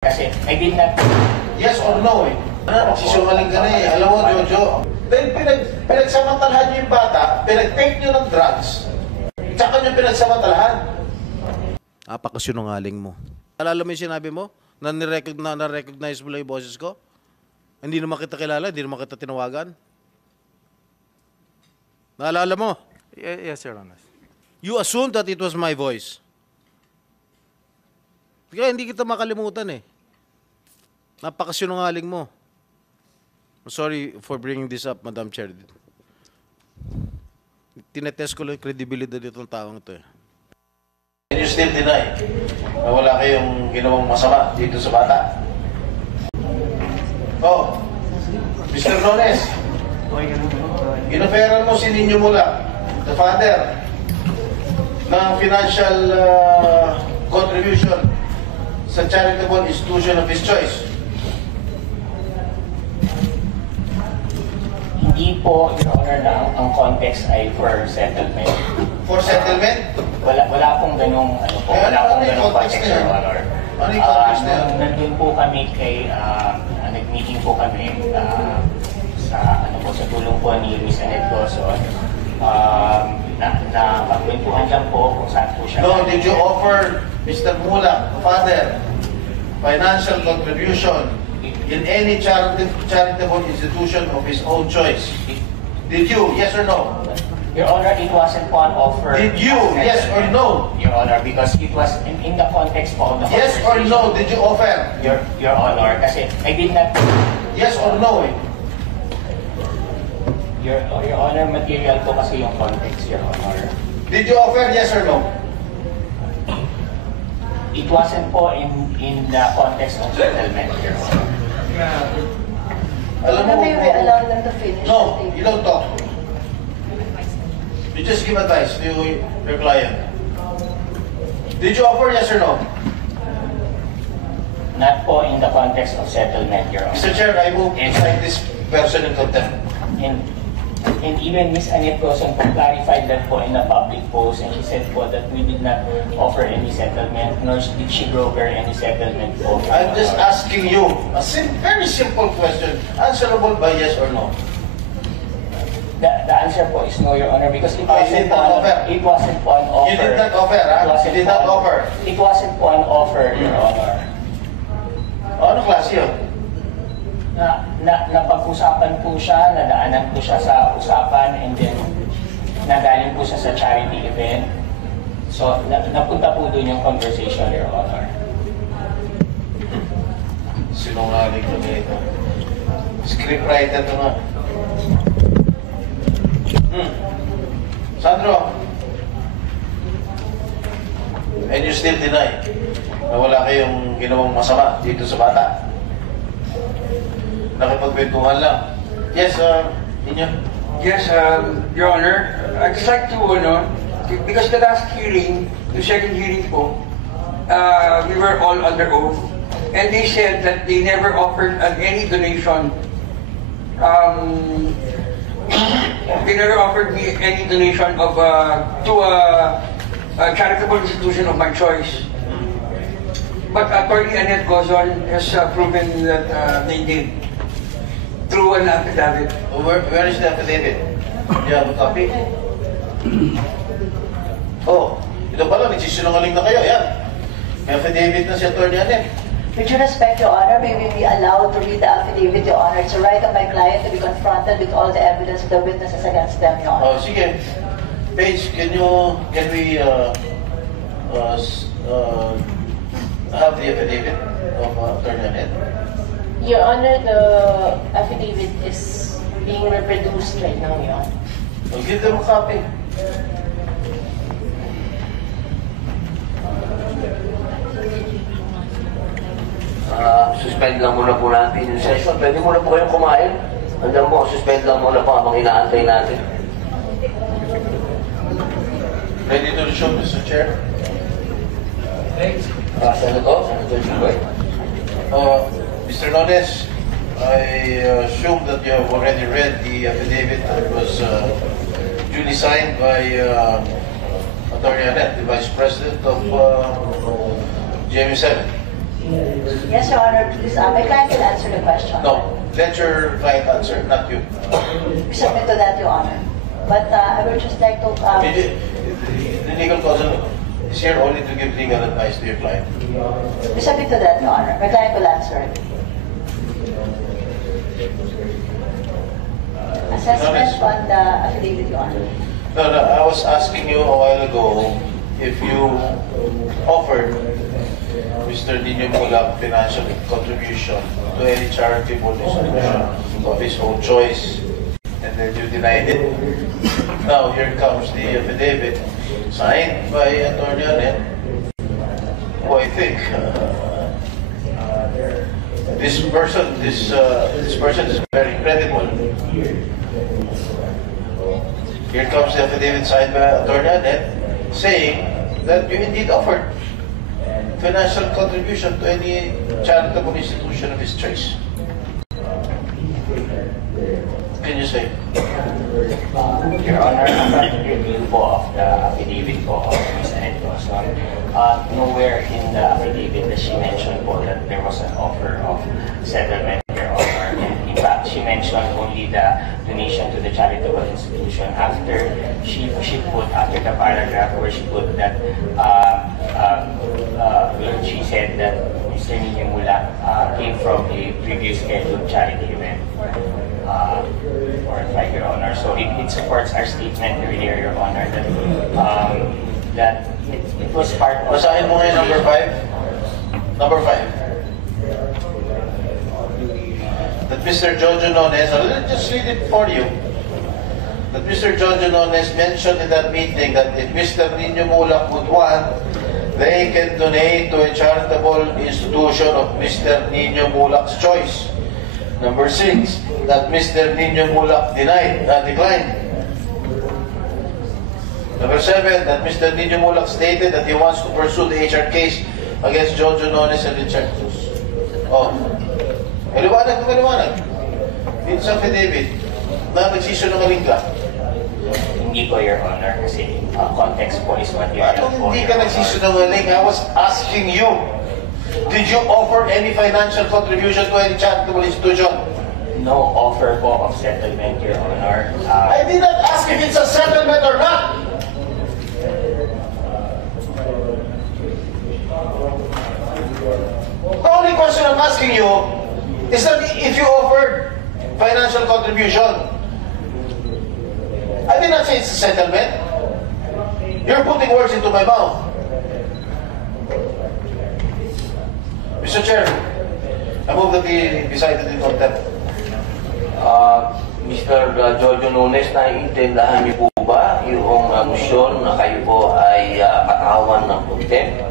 Kasi I did not... Yes or no eh. Nagsisungaling ka na eh. Alam mo, Jojo. Dahil pinagsamantalahan niyo yung bata, pinag-take niyo ng drugs, tsaka niyo pinagsamantalahan. Apakasinungaling mo. Alala mo yung sinabi mo? Na-recognize mo lang yung boses ko? Hindi naman kita kilala, hindi naman kita tinawagan? Naalala mo? Yes, Your Honor. You assumed that it was my voice. Kaya hindi kita makalimutan eh. Napakasinungaling mo. I'm sorry for bringing this up, Madam Chair. Tinetest ko lang yung credibility nitong taong ito eh. And you still deny na wala kayong ginawang masama dito sa bata? Oh, Mr. Nones, inoferan mo si Ninyo Mula, the father, ng financial contribution sa charitable institution of his choice. Hindi po, Your Honor, na ang context ay for settlement. For settlement? Wala pong ganung, wala pong ganung context, Your Honor. Ano yung context na yun? Nandun po kami kay, nag-meeting po kami sa tulong po ni Ms. Annette Gozon. Napagkwentuhan lang po kung saan po siya. No, did you offer Mr. Mula, father, financial contribution in any charitable institution of his own choice? Did you? Yes or no? Your Honor, it wasn't po an offer. Did you? Yes or no? Your Honor, because it was in the context po of the Yes or no? Did you offer? Your Honor, kasi I did not... Yes or no? Your Honor, material po kasi yung context, Your Honor. Did you offer? Yes or no? It wasn't po in the context of settlement, Your Honor. Alam mo, May we allow them to finish? no, you don't talk. You just give advice to your client. Did you offer? Yes or no? Not po in the context of settlement, Your Honor. Mr. Chair, I move to cite this person in contempt. And even Ms. Annette Gozon po clarified that po in a public post, and she said po that we did not offer any settlement, nor did she broker any settlement po. I'm just asking you a very simple question, answerable by yes or no. The answer po is no, Your Honor, because it You did not offer. It wasn't po an offer. You did not offer, ha? You did not offer. It wasn't po an offer, Your Honor. Ano klase yun? Napag-usapan po siya, nadaanan po siya sa usapan, and then nagaling po siya sa charity event. So, napunta po doon yung conversation, Your Honor. Sinungaling ko nito. Scriptwriter to nga. Sandro, and you still deny na wala kayong ginawang masama dito sa bata? Nakipagkwentuhan lang. Yes, Ninyo? Yes, Your Honor. I'd just like to, because the last hearing, the second hearing po, we were all under oath, and they said that they never offered any donation. They never offered me any donation of to a charitable institution of my choice. But Attorney Annette Gozon has proven that they did. Through an affidavit. Where is the affidavit? You have a copy? Oh, ito pala, nagsisinungaling na kayo. Yan. May affidavit na si Atty. Annette. With due respect, Your Honor, may we be allowed to read the affidavit, Your Honor? It's a right of my client to be confronted with all the evidence of the witnesses against them, Your Honor. Oh, sige. Paige, can we have the affidavit of Atty. Annette? Your Honor, the affidavit is being reproduced right now, Your Honor. Well, give them a copy. Suspend lang muna po natin yung session. Pwede muna po kayong kumain. Hanggang po, suspend lang muna po habang inaantay natin. Ready to resume, Mr. Chair? Senator Jinggoy. Mr. Nones, I assume that you have already read the affidavit that was duly signed by Atty. Annette, the Vice President of GMA7. Yes, Your Honor, please, my client will answer the question. No, let your client answer, not you. We submit to that, Your Honor. But I would just like to... The legal counsel is here only to give legal advice to your client. we submit to that, Your Honor. My client will answer it. Assessment on the affidavit, Your Honor. No, I was asking you a while ago if you offered Mr. Nino Mulak financial contribution to any charitable institution of his own choice, and then you denied it. Now here comes the affidavit signed by Attorney Anet, who I think this person is very credible. Here comes the affidavit signed by Attorney Anet saying that you indeed offered financial contribution to any charitable institution of his choice. Can you say? Your Honor, upon review po of the affidavit po of Ms. Anet Gozon, nowhere in the affidavit that she mentioned po that there was an offer of settlement, Your Honor. And in fact, she mentioned only the donation to the charitable institution after she put, after the paragraph where she put that, where she said that Mr. Nino Mulak came from a previous scheduled charity event. Or like, Your Honor. So it supports our statement earlier, Your Honor, that it was part of... Basahin mo ngayon number 5. Number 5. That Mr. Jojo Nones, I'll just read it for you. That Mr. Jojo Nones mentioned in that meeting that if Mr. Nino Mulak would want, they can donate to a charitable institution of Mr. Nino Mulak's choice. Number 6, that Mr. Nino Mulak declined. Number 7, that Mr. Nino Mulak stated that he wants to pursue the HR case against Jojo Nones and Richard Cruz. Oh. Maliwanag. Dito sa affidavit na nagsisinungaling ka. Hindi po, Your Honor, kasi context po is material Bakit po. hindi ka nagsisinungaling? I was asking you. Did you offer any financial contribution to any charitable institution? No offer po of settlement, Your Honor. I did not ask if it's a settlement or not. The only question I'm asking you is that if you offered financial contribution. I did not say it's a settlement. You're putting words into my mouth. Mr. Chair, I move that he be cited in contempt. Mr. Jojo Nunes, naiintindahan niyo po ba yung motion na kayo po ay patawan ng contempt?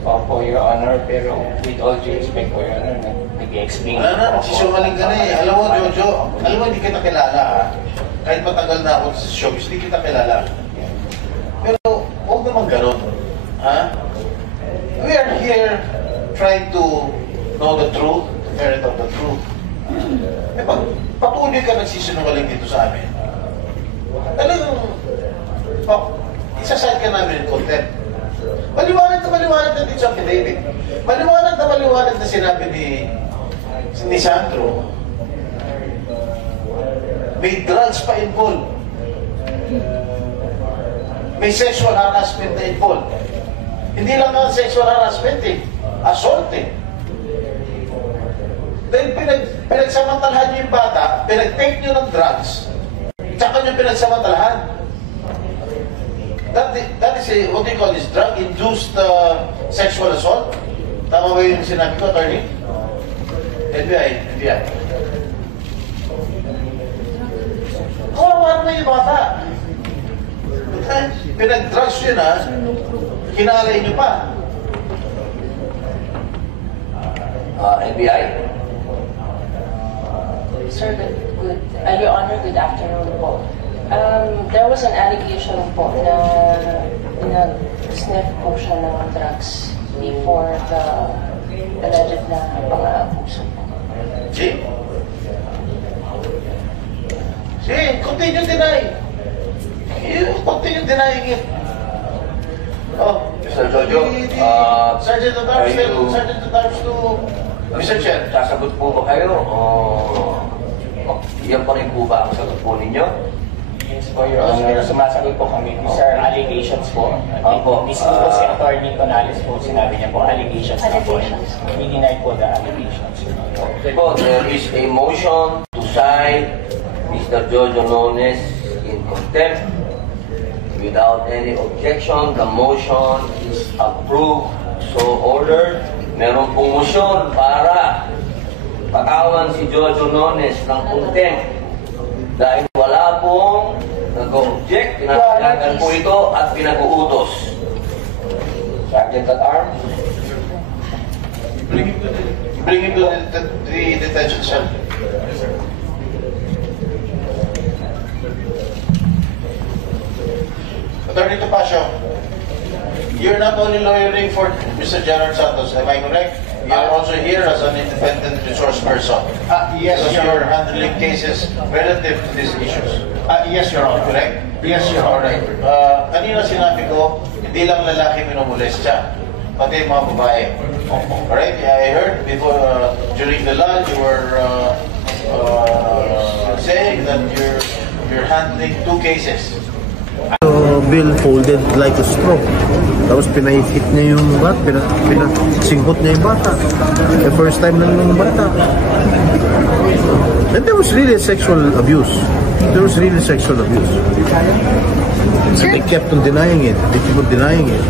Opo, Your Honor, pero with all due respect po, Your Honor, nag-explain Wala na, nagsisumaling ka na eh. Alam mo, Jojo, hindi kita kilala ha. Kahit matagal na ako sa showbiz, hindi kita kilala. Pero, huwag naman ganun. Ha? We are here trying to know the truth, the merit of the truth. Eh, patuloy ka nagsisinungaling dito sa amin. Talagang, isaside ka namin in contempt. Maliwanag na dito sa affidavit. Maliwanag na sinabi ni Sandro. May drugs pa involved. May sexual harassment na involved. Hindi lang ang sexual harassment eh. Assault eh. Dahil pinagsamantalahan niyo yung bata, pinag-take niyo ng drugs, tsaka niyo pinagsamantalahan. That is a, what do you call this, drug-induced sexual assault? Tama ba yung sinabi ko, attorney? FBI. Kawawa na yung bata. Pinag-drugs yun ha, kinalay niyo pa. NBI? Sir, Your Honor, good afternoon po. There was an allegation po na nag-sniff po siya ng drugs before the alleged na pang-aabuso po. See, continue denying. You continue denying it. Oh, Mr. Jojo, Sergeant at are Arms, you... Sergeant at Arms to Mr. Chair. Sasagot po ba kayo o yan pa rin po ba ang sagot po ninyo? Yes po, Your Honor. Sumasagot po kami. These are allegations po. Opo. Mismo po si Attorney Tonales po, sinabi niya po, allegations na po. Allegations. He denied po the allegations. Okay po, there is a motion to cite Mr. Jojo Nones in contempt. Without any objection, the motion is approved. So ordered. Meron pong motion para patawan si Jojo Nones ng contempt. Dahil wala pong nag-object, pinapalagan po ito at pinag-uutos. Sergeant at Arms. Bring him to the detention cell. Attorney Topacio, you're not only lawyering for Mr. Gerard Santos, am I correct? You are also here as an independent resource person. Yes, Because Your you're Honor. handling cases relative to these issues. Yes, Your Honor. Correct? Yes, Your Honor. Alright. Kanina sinabi ko, hindi lang lalaki minumulestya, pati mga babae. Alright? I heard before, during the lunch, you were saying that you're handling 2 cases. Bill folded like a straw. Tapos pinaikit niya yung bata, pinasingkot niya yung bata. The first time lang ng bata. And there was really sexual abuse. There was really sexual abuse. And they kept on denying it. They keep on denying it.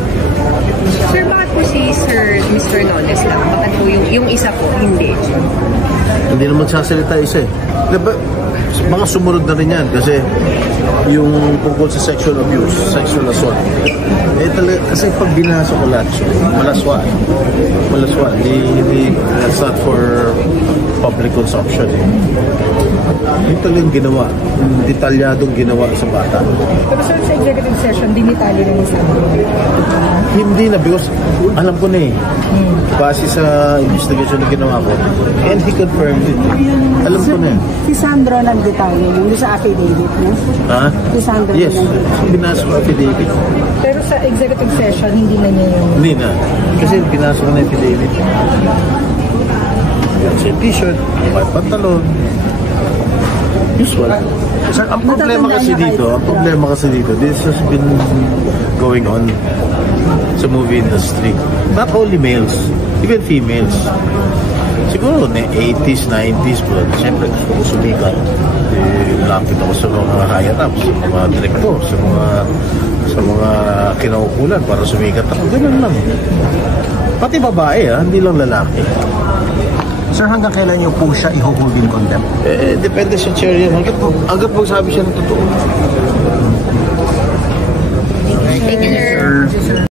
Sir, bakit po si Mr. Nones lang? Bakit po yung isa po, hindi? Hindi na magsasalita isa eh. Diba, mga sumunod na rin yan kasi yung tungkol sa sexual abuse, sexual assault. Eh talaga, kasi pag binasa ko lahat siya, malaswa. Malaswa. Hindi, that's not for public consumption. Yung talagang ginawa, detalyadong ginawa sa bata. Pero sir, sa executive session, dinitali rin sa Hindi na, because alam ko na eh. Base sa investigation na ginawa ko. And he confirmed it. Alam ko na eh. Si Sandro nagdetalye yung sa affidavit niya. Ha? Si Sandro Yes. Binasa ko affidavit. Pero sa executive session, hindi na niya yung... Hindi na. Kasi binasa ko na affidavit. Sa t-shirt, may pantalon. Usual. Sir, ang problema kasi dito, this has been going on sa movie industry. Not only males, even females. Siguro na 80s, 90s, but siyempre gusto ko sumikat. Lapit ako sa mga higher-ups, sa mga director, sa mga kinaukulan para sumikat ako. Ganun lang. Pati babae, hindi lang lalaki. Sir, hanggang kailan niyo po siya i-hold in contempt? Depende sa chair yan. Hanggat magsabi siya ng totoo.